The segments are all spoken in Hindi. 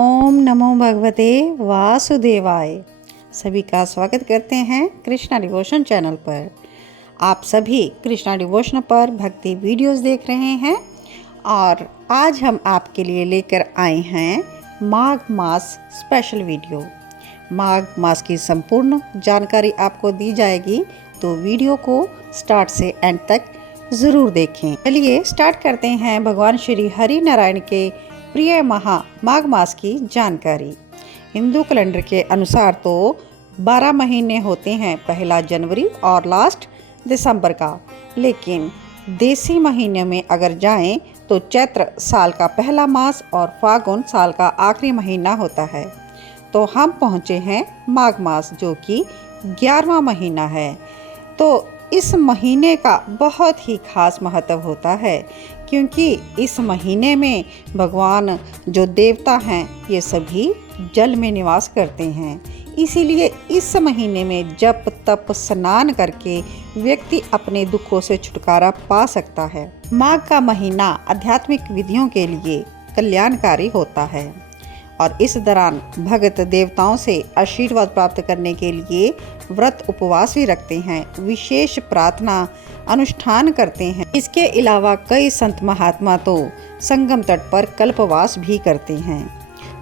ओम नमो भगवते वासुदेवाय। सभी का स्वागत करते हैं कृष्णा डिवोशन चैनल पर। आप सभी कृष्णा डिवोशन पर भक्ति वीडियोस देख रहे हैं और आज हम आपके लिए लेकर आए हैं माघ मास स्पेशल वीडियो। माघ मास की संपूर्ण जानकारी आपको दी जाएगी, तो वीडियो को स्टार्ट से एंड तक ज़रूर देखें। चलिए स्टार्ट करते हैं भगवान श्री हरि नारायण के प्रिय माघ मास की जानकारी। हिंदू कैलेंडर के अनुसार तो 12 महीने होते हैं, पहला जनवरी और लास्ट दिसंबर का। लेकिन देसी महीने में अगर जाएं तो चैत्र साल का पहला मास और फागुन साल का आखिरी महीना होता है। तो हम पहुँचे हैं माघ मास, जो कि 11वां महीना है। तो इस महीने का बहुत ही खास महत्व होता है, क्योंकि इस महीने में भगवान जो देवता हैं ये सभी जल में निवास करते हैं। इसीलिए इस महीने में जप तप स्नान करके व्यक्ति अपने दुखों से छुटकारा पा सकता है। माघ का महीना आध्यात्मिक विधियों के लिए कल्याणकारी होता है और इस दौरान भगत देवताओं से आशीर्वाद प्राप्त करने के लिए व्रत उपवास भी रखते हैं, विशेष प्रार्थना अनुष्ठान करते हैं। इसके अलावा कई संत महात्मा तो संगम तट पर कल्पवास भी करते हैं।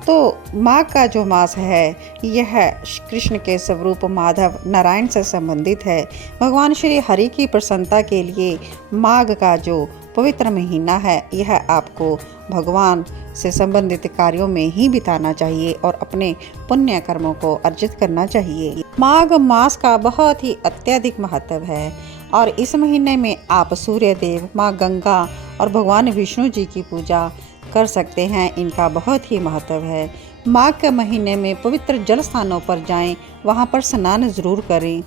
तो माघ का जो मास है यह कृष्ण के स्वरूप माधव नारायण से संबंधित है। भगवान श्री हरि की प्रसन्नता के लिए माघ का जो पवित्र महीना है यह आपको भगवान से संबंधित कार्यों में ही बिताना चाहिए और अपने पुण्य कर्मों को अर्जित करना चाहिए। माघ मास का बहुत ही अत्यधिक महत्व है और इस महीने में आप सूर्य देव, माँ गंगा और भगवान विष्णु जी की पूजा कर सकते हैं। इनका बहुत ही महत्व है। माघ के महीने में पवित्र जल स्थानों पर जाएं, वहां पर स्नान जरूर करें।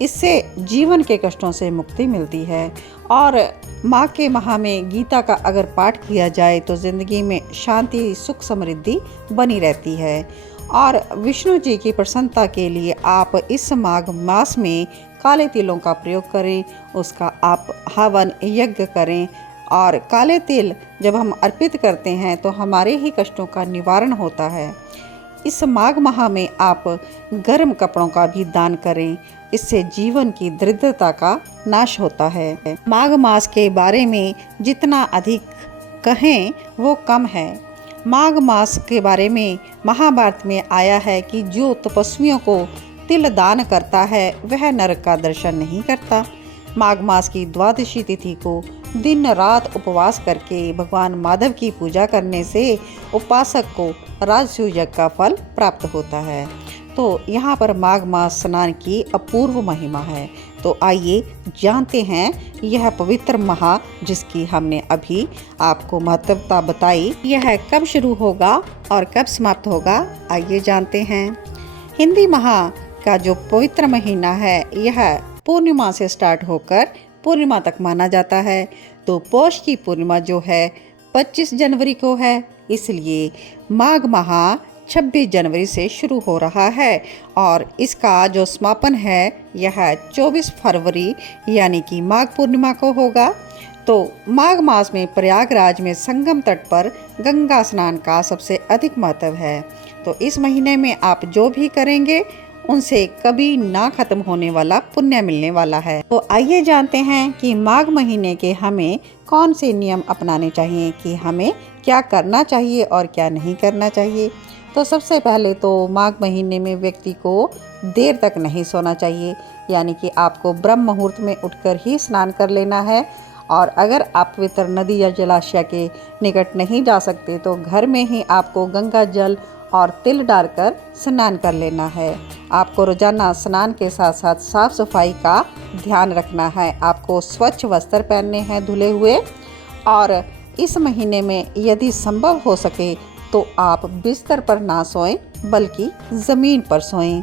इससे जीवन के कष्टों से मुक्ति मिलती है और माघ के माह में गीता का अगर पाठ किया जाए तो ज़िंदगी में शांति, सुख, समृद्धि बनी रहती है। और विष्णु जी की प्रसन्नता के लिए आप इस माघ मास में काले तिलों का प्रयोग करें, उसका आप हवन यज्ञ करें। और काले तिल जब हम अर्पित करते हैं तो हमारे ही कष्टों का निवारण होता है। इस माघ माह में आप गर्म कपड़ों का भी दान करें, इससे जीवन की दरिद्रता का नाश होता है। माघ मास के बारे में जितना अधिक कहें वो कम है। माघ मास के बारे में महाभारत में आया है कि जो तपस्वियों को तिल दान करता है वह नरक का दर्शन नहीं करता। माघ मास की द्वादशी तिथि को दिन रात उपवास करके भगवान माधव की पूजा करने से उपासक को राजसूय यज्ञ का फल प्राप्त होता है। तो यहाँ पर माघ मास स्नान की अपूर्व महिमा है। तो आइए जानते हैं यह पवित्र माह, जिसकी हमने अभी आपको महत्वता बताई, यह कब शुरू होगा और कब समाप्त होगा। आइए जानते हैं। हिंदी माह का जो पवित्र महीना है यह पूर्णिमा से स्टार्ट होकर पूर्णिमा तक माना जाता है। तो पौष की पूर्णिमा जो है 25 जनवरी को है, इसलिए माघ माह 26 जनवरी से शुरू हो रहा है और इसका जो समापन है यह 24 फरवरी यानी कि माघ पूर्णिमा को होगा। तो माघ मास में प्रयागराज में संगम तट पर गंगा स्नान का सबसे अधिक महत्व है। तो इस महीने में आप जो भी करेंगे उनसे कभी ना खत्म होने वाला पुण्य मिलने वाला है। तो आइए जानते हैं कि माघ महीने के हमें कौन से नियम अपनाने चाहिए, कि हमें क्या करना चाहिए और क्या नहीं करना चाहिए। तो सबसे पहले तो माघ महीने में व्यक्ति को देर तक नहीं सोना चाहिए, यानी कि आपको ब्रह्म मुहूर्त में उठकर ही स्नान कर लेना है। और अगर आप पवित्र नदी या जलाशय के निकट नहीं जा सकते तो घर में ही आपको गंगा जल और तिल डालकर स्नान कर लेना है। आपको रोजाना स्नान के साथ साथ साफ सफाई का ध्यान रखना है। आपको स्वच्छ वस्त्र पहनने हैं धुले हुए। और इस महीने में यदि संभव हो सके तो आप बिस्तर पर ना सोएं बल्कि ज़मीन पर सोएं।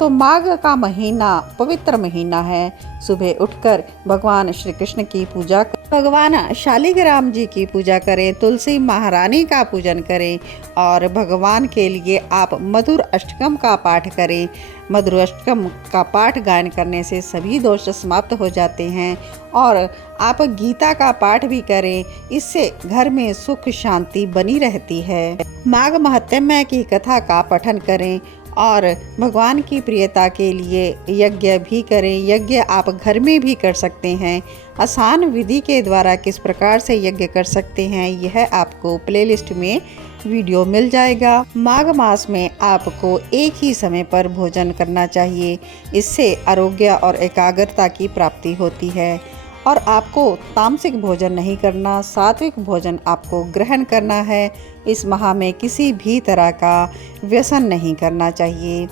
तो माघ का महीना पवित्र महीना है। सुबह उठकर भगवान श्री कृष्ण की पूजा, भगवान शालिग्राम जी की पूजा करें, तुलसी महारानी का पूजन करें और भगवान के लिए आप मधुर अष्टकम का पाठ करें। मधुर अष्टकम का पाठ गायन करने से सभी दोष समाप्त हो जाते हैं। और आप गीता का पाठ भी करें, इससे घर में सुख शांति बनी रहती है। माघ महात्म्य की कथा का पठन करें और भगवान की प्रियता के लिए यज्ञ भी करें। यज्ञ आप घर में भी कर सकते हैं। आसान विधि के द्वारा किस प्रकार से यज्ञ कर सकते हैं, यह आपको प्लेलिस्ट में वीडियो मिल जाएगा। माघ मास में आपको एक ही समय पर भोजन करना चाहिए। इससे आरोग्य और एकाग्रता की प्राप्ति होती है। और आपको तामसिक भोजन नहीं करना, सात्विक भोजन आपको ग्रहण करना है। इस माह में किसी भी तरह का व्यसन नहीं करना चाहिए।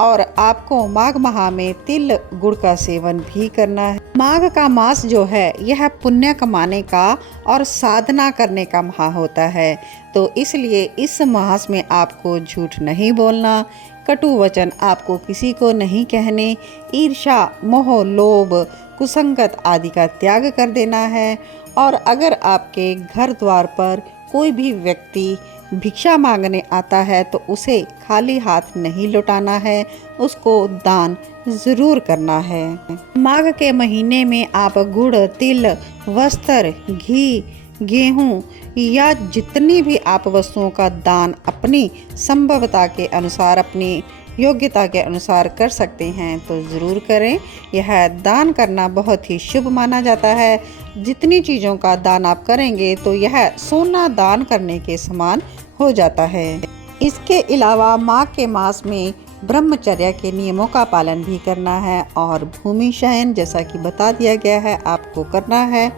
और आपको माघ माह में तिल गुड़ का सेवन भी करना है। माघ का मास जो है यह पुण्य कमाने का और साधना करने का माह होता है। तो इसलिए इस मास में आपको झूठ नहीं बोलना, कटु वचन आपको किसी को नहीं कहने, ईर्ष्या, मोह, लोभ, कुसंगत आदि का त्याग कर देना है। और अगर आपके घर द्वार पर कोई भी व्यक्ति भिक्षा मांगने आता है तो उसे खाली हाथ नहीं लौटाना है, उसको दान ज़रूर करना है। माघ के महीने में आप गुड़, तिल, वस्त्र, घी, गेहूँ या जितनी भी आप वस्तुओं का दान अपनी संभवता के अनुसार, अपनी योग्यता के अनुसार कर सकते हैं तो ज़रूर करें। यह दान करना बहुत ही शुभ माना जाता है। जितनी चीज़ों का दान आप करेंगे तो यह सोना दान करने के समान हो जाता है। इसके अलावा माघ के मास में ब्रह्मचर्य के नियमों का पालन भी करना है और भूमि शयन जैसा कि बता दिया गया है आपको करना है।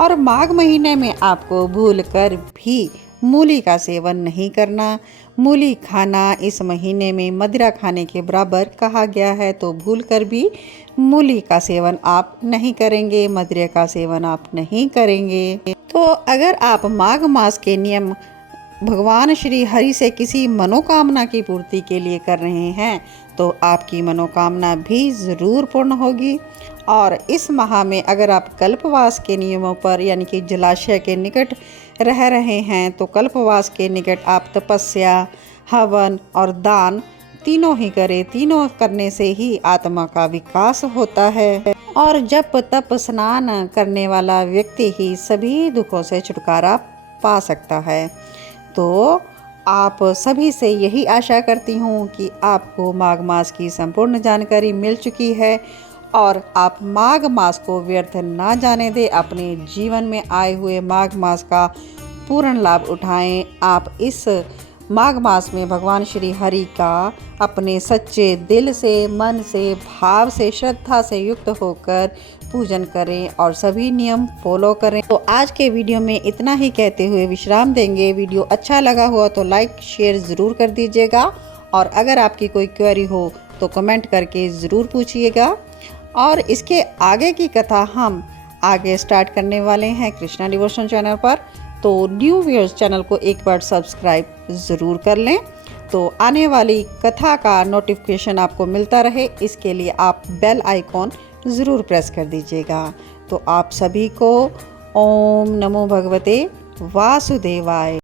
और माघ महीने में आपको भूलकर भी मूली का सेवन नहीं करना। मूली खाना इस महीने में मदिरा खाने के बराबर कहा गया है, तो भूलकर भी मूली का सेवन आप नहीं करेंगे, मदिरा का सेवन आप नहीं करेंगे। तो अगर आप माघ मास के नियम भगवान श्री हरि से किसी मनोकामना की पूर्ति के लिए कर रहे हैं तो आपकी मनोकामना भी ज़रूर पूर्ण होगी। और इस माह में अगर आप कल्पवास के नियमों पर यानी कि जलाशय के निकट रह रहे हैं तो कल्पवास के निकट आप तपस्या, हवन और दान तीनों ही करें। तीनों करने से ही आत्मा का विकास होता है। और जप तप स्नान करने वाला व्यक्ति ही सभी दुखों से छुटकारा पा सकता है। तो आप सभी से यही आशा करती हूँ कि आपको माघ मास की संपूर्ण जानकारी मिल चुकी है और आप माघ मास को व्यर्थ ना जाने दें। अपने जीवन में आए हुए माघ मास का पूर्ण लाभ उठाएं। आप इस माघ मास में भगवान श्री हरि का अपने सच्चे दिल से, मन से, भाव से, श्रद्धा से युक्त होकर पूजन करें और सभी नियम फॉलो करें। तो आज के वीडियो में इतना ही कहते हुए विश्राम देंगे। वीडियो अच्छा लगा हुआ तो लाइक शेयर ज़रूर कर दीजिएगा और अगर आपकी कोई क्वेरी हो तो कमेंट करके ज़रूर पूछिएगा। और इसके आगे की कथा हम आगे स्टार्ट करने वाले हैं कृष्णा डिवोशन चैनल पर। तो न्यू व्यूअर्स चैनल को एक बार सब्सक्राइब ज़रूर कर लें तो आने वाली कथा का नोटिफिकेशन आपको मिलता रहे, इसके लिए आप बेल आइकॉन ज़रूर प्रेस कर दीजिएगा। तो आप सभी को ओम नमो भगवते वासुदेवाय।